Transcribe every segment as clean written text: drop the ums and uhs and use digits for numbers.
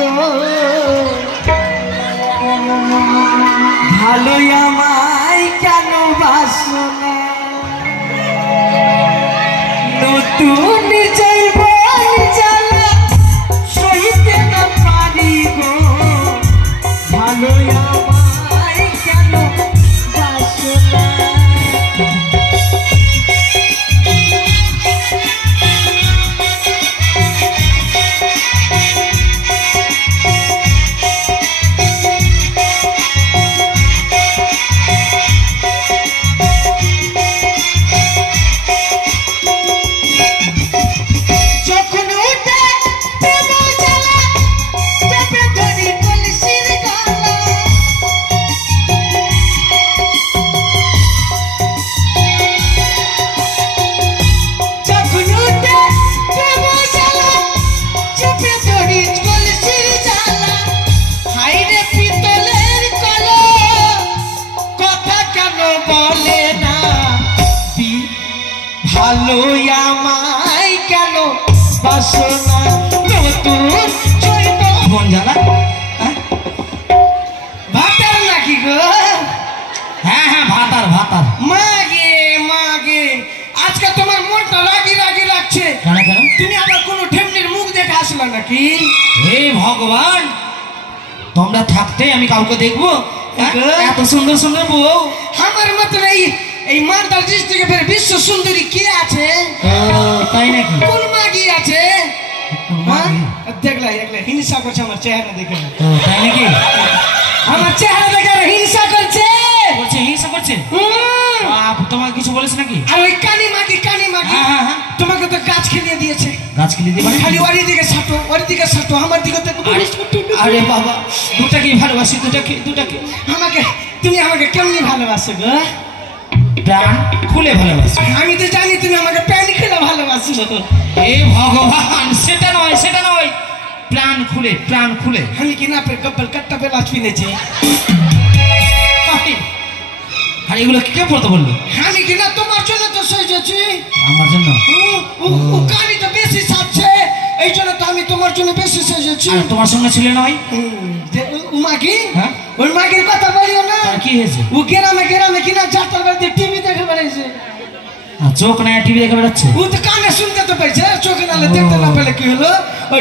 গো ভালো আমায় কেন বাসো না নতুন জীবন জ্বালা সইতে না পারি গো ভালো আমায় কেন বাসো না ভালো আমায় কেন বাসো না নতুন জীবন জ্বালা ভাতার নাকি গো হ্যাঁ হ্যাঁ ভাতার ভাতার মাগে মাগে আজকে তোমার মনটা রাগি রাগি লাগছে তুমি আবার কোনো ঠেমনির মুখ দেখে আসলে নাকি হে ভগবান তোমরা থাকতে আমি কাউকে দেখবো এত সুন্দর সুন্দর বউ আমার মতো এই মালদার ডিস্ট্রিক্টে ফের বিশ্ব সুন্দরী কে আছে তাই নাকি কোন মাগি আছে দেখলা দেখলা হিংসা করছে আমার চেহারা দেখে তাই নাকি আমার চেহারা দেখে হিংসা করছে বলছে হিংসা করছে তোমাকে কিছু বলেছে নাকি আর ওই কানি মাগি তোমাকে তো গাছ খেলিয়ে দিয়েছে গাছ খেলিয়ে দিয়ে খালি ওরি দিকে ছাটো আমার দিকে তো আরে বাবা দুটাকেই ভালোবাসি দুটাকে তুমি আমাকে কেমনি ভালোবাসো গো প্রাণ খুলে ভালোবাসো আমি তো জানি তুমি আমাকে প্রাণ খুলে ভালোবাসো এ ভগবান সেটা নয় প্রাণ খুলে আমি কি না কপাল কাটটা বেলা শুনেছি আর এগুলো কে পড়তে বললো আমি কি না তোমার জন্য তো সেজেছি আমার জন্য ও কানি তো বেশি সাজছে এই জন্য তো আমি তোমার জন্য বেশি সেজেছি আর তোমার সঙ্গে ছিল না ভাই উমাকি হ্যাঁ ওই মাগির কথা বলিও না কি হয়েছে ও গ্রামে কিনা যাত্রার বাড়িতে টিভি দেখে বেড়াইছে চোখ না টিভি দেখে বেড়াচ্ছে ও তো কানে শুনতে তো পাইছে চোখে নালে দেখতে না পেলে কি হলো ওই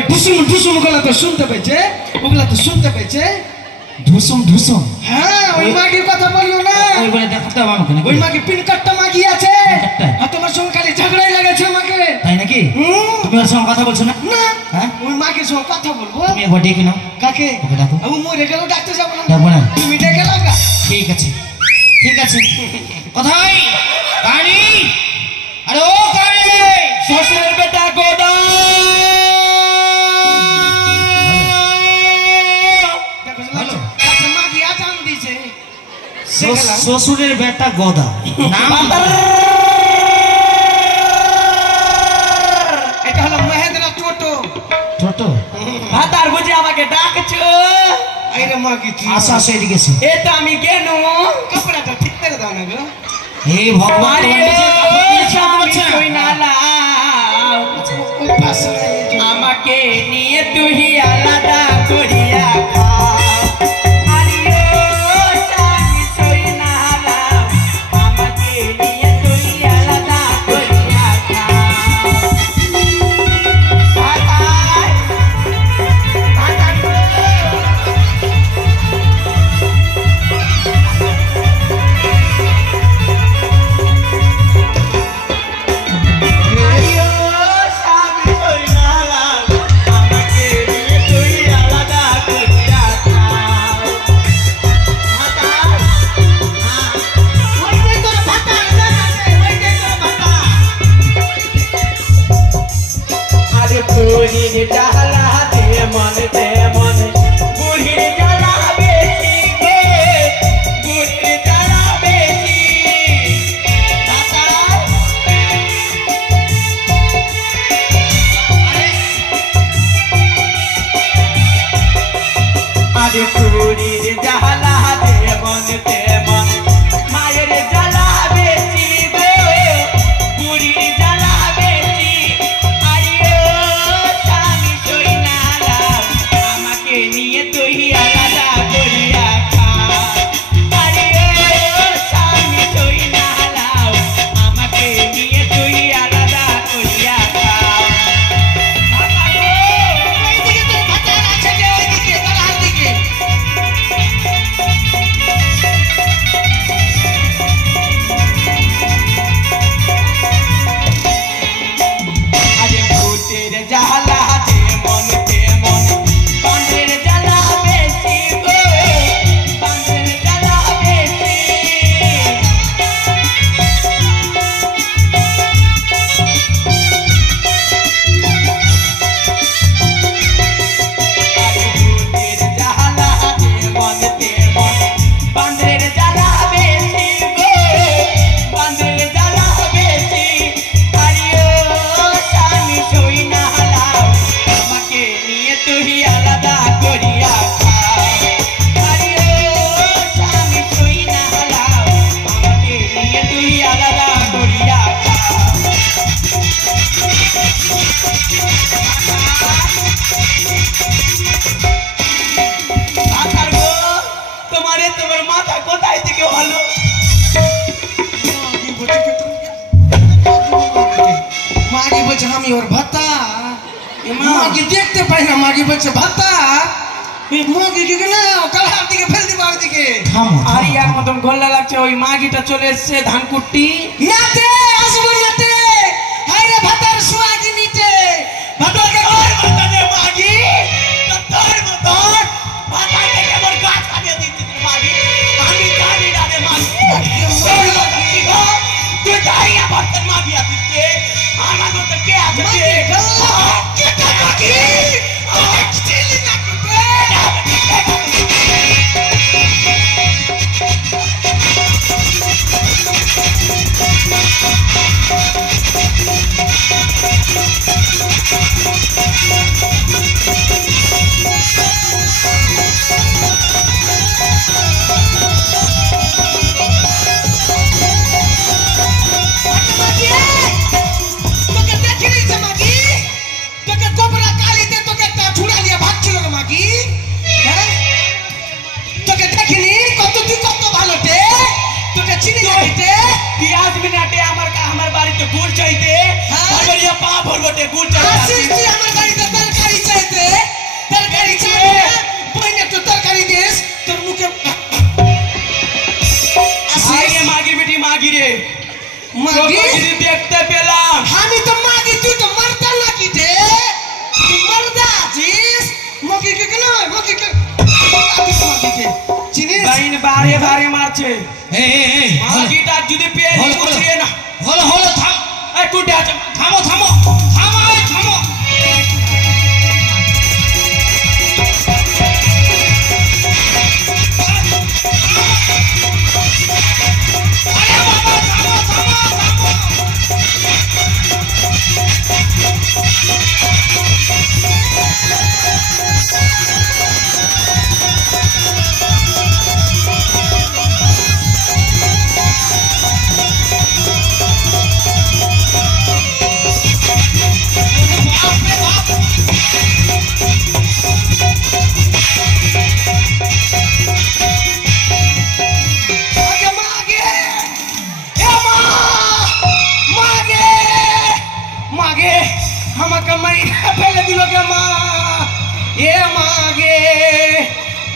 ঢুসুম গুলা তো শুনতে পাইছে ওগুলা তো শুনতে পাইছে ঢুসুম হ্যাঁ ওই মাগির কথা বলিও না ওই বলে দেখতে হবে আমাকে ওই মাগি পিনকাটটা মাগি আছে আর তোমার সঙ্গে খালি ঝগড়াই লাগাছে আমাকে তাই নাকি তুমি ওর সঙ্গে কথা বলছো না হ্যাঁ ওই মাগির সঙ্গে কথা বলবো তুমি একবার ডেকে নাও কাকে ওকে ডাকো ও মরে গেল ডাকতে যাবো না যাবো না তুমি ডেকে লাগা ঠিক আছে কোথায় কানি আরে ও কানি শ্বশুরের বেটা গোদা শ্বশুরের বেটা গদা এটা হলো মহেন্দ্র টোটো ভাতার বুঝে আমাকে ডাকছো আরে মা কি আশা সেরে গেছে এটা আমি কেন কাপড়টা ঠিক করে দাও না গো হে ভগবান আমাকে নিয়ে তুই আলাদা করিয়া বলছে আমি ওর ভাতা মাগি দেখতে পাই না মাগি বলছে ভাতা মাগি কি না কালার দিকে ফেল দিবা ওই দিকে আর ইয়ার মতন গোল্লা লাগছে ওই মাগিটা চলে এসেছে ধান কুট্টি নাতে আসবো নাতে হায়রে ভাতার সুয়াগি নিতে ভাতাকে কই ভাতা দে মাগি তোর মতন ভাতা কে কেমন গাছ কাটিয়ে দিতে মাগি আমি জানি না রে মাগি তুই যাই আবার তোর মাগি আসছে আমার মত কে আছে কে মাগি চিলি না আমার বাড়িতে গুড় চাইতে পা ভরবটে গুড় চাইতে আমার বাড়িতে তরকারি চাইতে তরকারি চাইতে বইনে তো তরকারি দিস তোর মুখে আগে মাগি বেটি মাগি রে মাগি দেখতে পেলাম আমি তো মাগি তুই তো মরদা নাকি রে তুই মরদা আছিস মাগি কে কেন মাগি কে চিনিস বাইন বারে বারে মারছে এই মাগিটা যদি পেয়ে নিয়ে না হলো হলো থাম এই টুটে আছে থামো থামো থামো থামো আমাকে মাইরা ফেলে দিল গে মা এ মা গে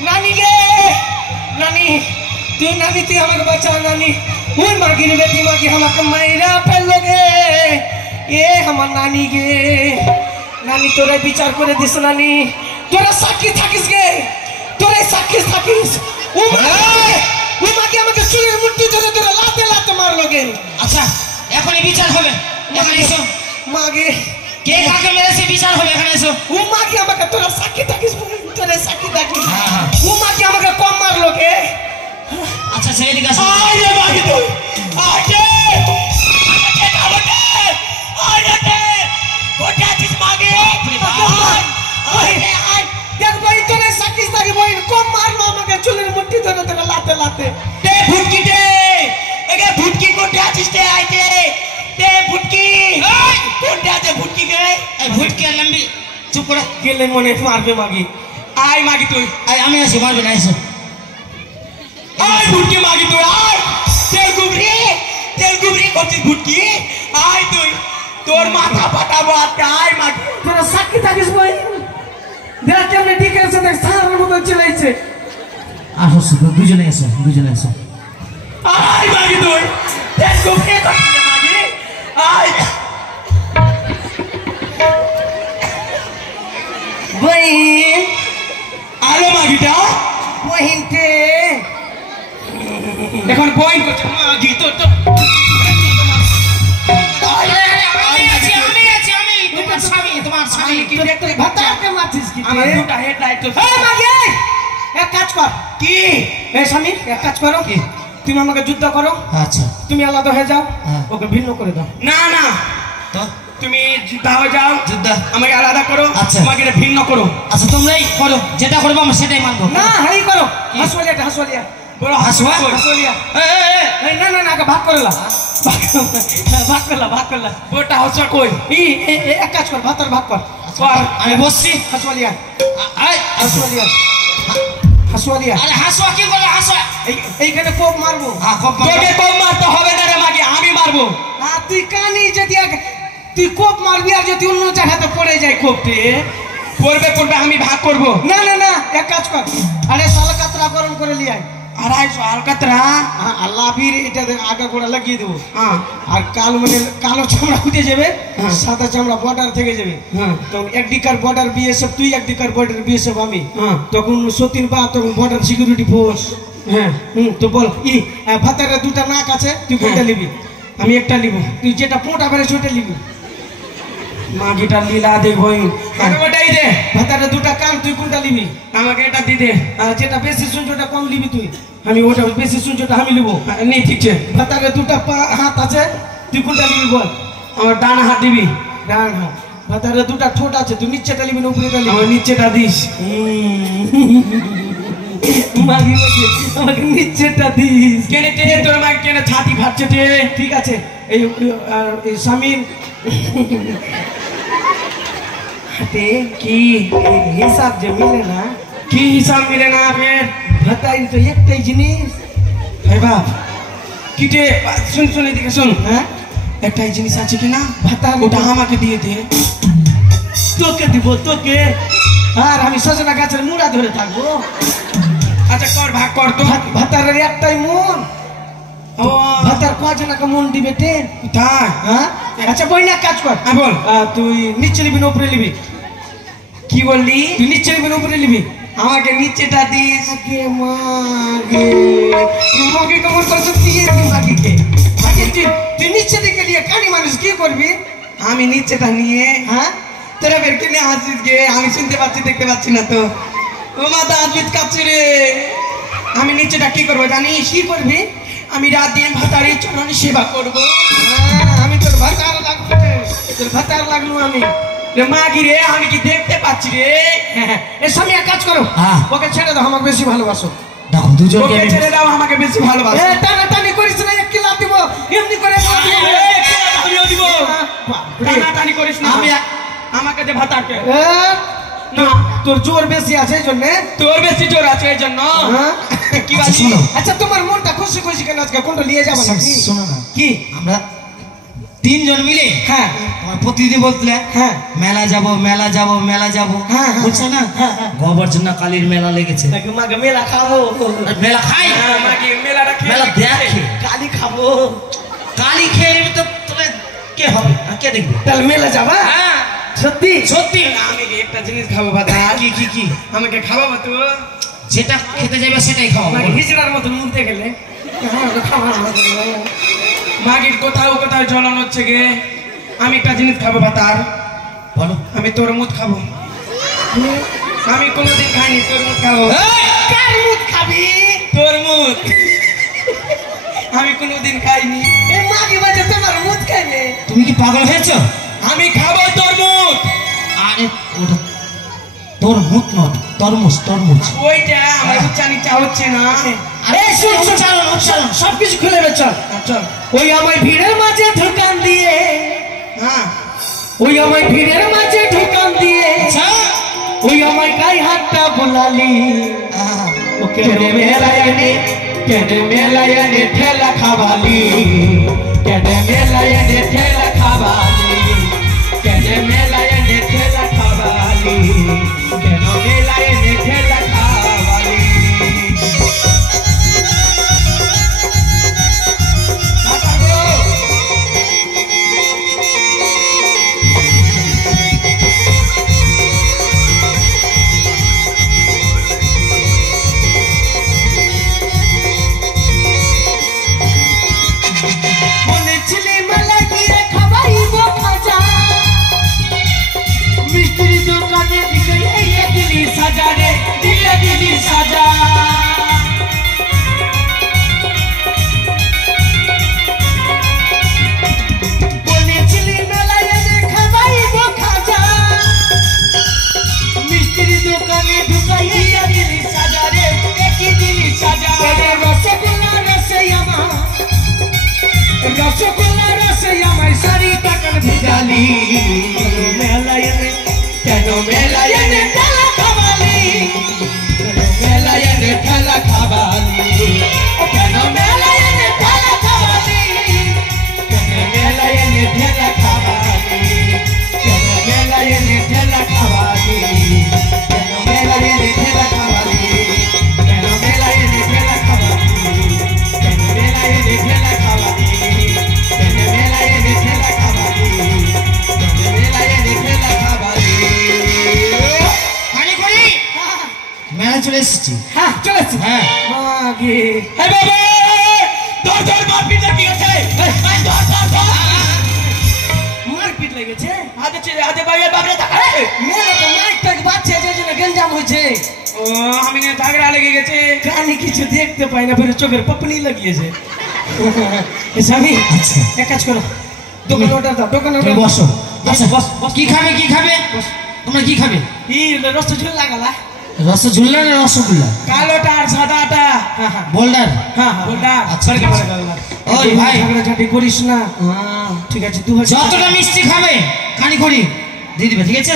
নানি গে নানি তুই নানি তুই আমাকে বাঁচা নানি ওই মাগির বেটি মাগি আমাকে মাইরা ফেললো গে এ আমার নানি গে নানি তোরা বিচার করে দিস নানি তোরা সাক্ষী থাকিস গে তোরা সাক্ষী থাকিস ও মাগি আমাকে চুলের মুঠি ধরে ধরে লাতে লাতে মারলো গে আচ্ছা এখনই বিচার হবে এখানে এসো মাগে কে কাকে মেরেছে বিচার হবে এখানে এসো ও মাকে আমাকে তোরা সাক্ষী থাকিস তোরা সাক্ষী থাকিস ও মাকে আমাকে কম মারলো কে আচ্ছা সেদিকে আসো আরে মাগি তুই আরে আরে কাবটে আরে কোটা আছিস মাগি দেখ ভাই তোরা সাক্ষী থাকি ভাই কম মারলো আমাকে চুলের মুঠি ধরে ধরে লাতে লাতে তে ফুটকি দে এগে ফুটকি কোটা আছিস তে আইতে তে ফুটকি এই কোটা আছে ফুটকি কে এই ভুটকে লম্বি চুপ করো গেলে মনে মারবে মাগি আই মাগি তুই এই আমি আছি মারবে না এসো আই ফুটকি মাগি তুই আই তেল গুবরি করছিস ফুটকি আই তুই তোর মাথা ফাটাবো আজকে আই মাগি তোরা সাক্ষী থাকিস ভাই দেখ কেমনে ঠিক আছে দেখ সারার মতো চলেছে আসো শুধু দুজনে এসো দুজনে এসো আই মাগি তুই তেল গুবরি করছিস মাগি আই বহিন আলো মাগিটা বহিনতে এখন পয়েন্ট করছে মাগি তো তো তোমার স্বামী কি দেখতে ভাতাকে মারছিস কি আমার দুটো হেডলাইট তো এই মাগি এক কাজ কর কি এই স্বামী এক কাজ করো কি তুমি আমাকে যুদ্ধ করো আচ্ছা তুমি আলাদা হয়ে যাও হ্যাঁ। ওকে ভিন্ন করে দাও না না তো তুমি যুদ্ধ হয়ে যাও যুদ্ধ আমাকে আলাদা করো আচ্ছা। আমাকে এটা ভিন্ন করো আচ্ছা তোমরাই করো যেটা করবো আমরা সেটাই মানবো না হাই করো হাসওয়ালিয়াটা হাসওয়ালিয়া বড় হাসুয়া? হাসওয়ালিয়া এ এই না না না আগে ভাগ করলা ভাগ করলা বড়টা হচ্ছে কই এই এক কাজ কর ভাতার ভাগ কর কর আমি বসছি হাসওয়ালিয়া এই, হাসওয়ালিয়া হাসওয়ালিয়া আরে হাসুয়া কি করে হাসুয়া এইখানে কোপ মারবো হ্যাঁ খুব তোকে কম মারতে হবে না রে মাগি আমি মারবো তুই কানি যদি তুই কোপ মারবি আর যদি অন্য জায়গাতে পড়ে যায় কোপটি করবে আমি ভাগ করবো। না না না এক কাজ কর আরে সালা কাতরা গরম করে লিয়ে আয় 250 আলকাতরা। আল্লাহ বীর এটা আগা গোড়া লাগিয়ে দেবো হ্যাঁ আর কালো চামড়া উঠে যাবে হ্যাঁ। সাদা চামড়া বর্ডার থেকে যাবে হ্যাঁ তখন একদিকার বর্ডার বিএসএফ তুই একদিকার বর্ডার বিএসএফ আমি হ্যাঁ। তখন সতীন বা তখন বর্ডার সিকিউরিটি ফোর্স হ্যাঁ তো বল ভাতারে দুটা নাক আছে তুই কোনটা নিবি আমি একটা নিব। তুই যেটা পোঁটা বেড়েছে ওটা নিবি মাগিটা লীলা দেখবো আমাকে ওটাই দে। ভাতারে দুটা কান তুই কোনটা নিবি আমাকে এটা দি দে। আর যেটা বেশি শুনছো ওটা কম নিবি তুই আমি ওটা বেশি শুনছো ওটা আমি নিবো নেই ঠিক আছে। ভাতারে দুটা হাত আছে তুই কোনটা নিবি বল আমার ডান হাত দিবি। ডান হাত ভাতারে দুটা ঠোঁট আছে তুই নিচেটা নিবি না উপরেটা নিবি আমার নিচেটা দিস। মাগি বলছে, আমাকে নিচেটা দিস কেনে টেনে তোর মাকে কেনে ছাতি ফাটছে টে। ঠিক আছে এই স্বামীর হাতে কি হিসাব যে মিলে না কি হিসাব মিলে না ফের? ভাতাই তো একটাই জিনিস হে বাপ কিটে শুন এদিকে শুন। হ্যাঁ একটাই জিনিস আছে কি না ভাতা ওটা আমাকে দিয়ে দে। তোকে দিব তোকে আর আমি সজনা গাছের মুড়া ধরে থাকবো আচ্ছা কর ভাগ কর তো। ভাতারের একটাই মন ও ভাতার কজনাকে মন দিবে টেন তাই হ্যাঁ আচ্ছা বই না কাজ কর হ্যাঁ বল। তুই নিচে নিবি না উপরে নিবি কি বললি? তুই নিচে নিবি না উপরে নিবি আমাকে নিচেটা দিস। আগে মাগে মাগে কেমন করছো দিয়ে দিবি মাগিকে আগে তুই নিচে দিকে দিয়ে কানি মানুষ কি করবি আমি নিচেটা নিয়ে হ্যাঁ তোরা বের কিনে হাসিস গে। আমি শুনতে পাচ্ছি দেখতে পাচ্ছি না তো। ও মা দাঁত কাঁপছে রে। আমি নিচেটা কি করবো জানিস? কি করবি আমি রাত দিয়ে ভাতারের চরণে সেবা করবো। আমি তোর ভাতার লাগবো রে। তোর ভাতার লাগলো আমি রে মাগি রে আমি কি দেখতে পাচ্ছি রে? এ স্বামী এক কাজ করো হ্যাঁ। ওকে ছেড়ে দাও আমাকে বেশি ভালোবাসো দেখো দুজনকে ওকে আমি ছেড়ে দাও আমাকে বেশি ভালোবাসো। এ টানাটানি করিস না এক কিলাপ দিব এমনি করে লাফ দিব। আমিও দিব। বাপরে। টানাটানি করিস না। আমি আমাকে দে ভাতারকে। এ, তোর জোর বেশি আছে এই জন্যে তোর বেশি জোর আছে এই জন্য। হ্যাঁ? কি আচ্ছা, বাজি? শোনো। আচ্ছা তোমার মনটা খুশি খুশি কেন আজকে কোনটা নিয়ে যাবে নাকি শোনো না কি আমরা তিনজন মিলে হ্যাঁ তোমার প্রতিদিন বলছিলে হ্যাঁ মেলা যাব মেলা যাব মেলা যাব হ্যাঁ, হ্যাঁ, বুঝছো না হ্যাঁ, হ্যাঁ। গোবর্ধনা কালীর মেলা লেগেছে নাকি মাকে মেলা খাবো আর মেলা খাই হ্যাঁ, মাগি মেলাটা খেয়ে মেলা দেখে কালি খাবো কালী খেয়ে নিবি তো তবে কে হবে আর কে দেখবে তাহলে মেলা যাবা হ্যাঁ সত্যি সত্যি আমি কি একটা জিনিস খাবো ভাতা? কি কি কি আমাকে খাওয়াবো তো? যেটা খেতে যাবে সেটাই খাওয়া নাকি হিজড়ার মতো মুখতে গেলে মাগির কোথাও কোথাও জ্বলন হচ্ছে গে। আমি একটা জিনিস খাবো ভাতার। বলো আমি তরমুজ খাবো। আমি কোনোদিন খাইনি তরমুজ খাবো। কার মুখ খাবি তরমুজ আমি কোনোদিন খাইনি। এ মাগি বাজে তোমার মুখ খাইবে তুমি কি পাগল হয়েছো আমি খাবো তরমুজ। আরে ওটা তোর মুখ নয় তরমুজ তরমুজ ওইটা আমার উচ্চা নিচা হচ্ছে না। আরে শুন উচ্চারণ উচ্চারণ সবকিছু খুলে বেচল চল। ওই আমার ভিড়ের মাঝে ঢুকান দিয়ে হ্যাঁ ওই আমার ভিড়ের মাঝে ঢুকান দিয়ে আচ্ছা ওই আমার গায়ে হাতটা বোলালি ও কেডে মেলায়নে ঠেলা খাবালি কেডে মেলায়নে ঠেলা খাবালি কেডে মেলায়নে ঠেলা খাবালি কেন মেলায়নে ঠেলা খাবালি মনে ছিলে মেলা গিয়ে খাবাইব খাজা মিষ্টির দোকানে দিকে এই এসেছি। হ্যাঁ চলে এসছি। হ্যাঁ মাগে এই বাবা তোর মারপিট কি আছে এই ধর মারপিট লেগেছে। আজে বাইরে বাবরে টাকা মেয়ে তো মাইক টাইক বাচ্চা যে জন্য গেঞ্জাম হয়েছে। ও আমি না ঝগড়া লেগে গেছে কানে কিছু দেখতে পাই না, ফের চোখের পপনি লাগিয়েছে। স্বামী আচ্ছা এক কাজ করো, দোকান অর্ডার দাও, দোকান তুমি অর্ডার বসো। আচ্ছা বস বস কি খাবে কি খাবে তোমরা কি খাবে? রসগোল্লা লাগালা, রসগোল্লা না রসগোল্লা? কালোটা আর সাদাটা হ্যাঁ হ্যাঁ বোল্ডার? হ্যাঁ হ্যাঁ বলটা আচ্ছা ঠিক আছে। ওই ভাই ঝগড়াঝাটি করিস না। ঠিক আছে 2000 যতটা মিষ্টি খাবে কানি করি দিয়ে দিবে, ঠিক আছে?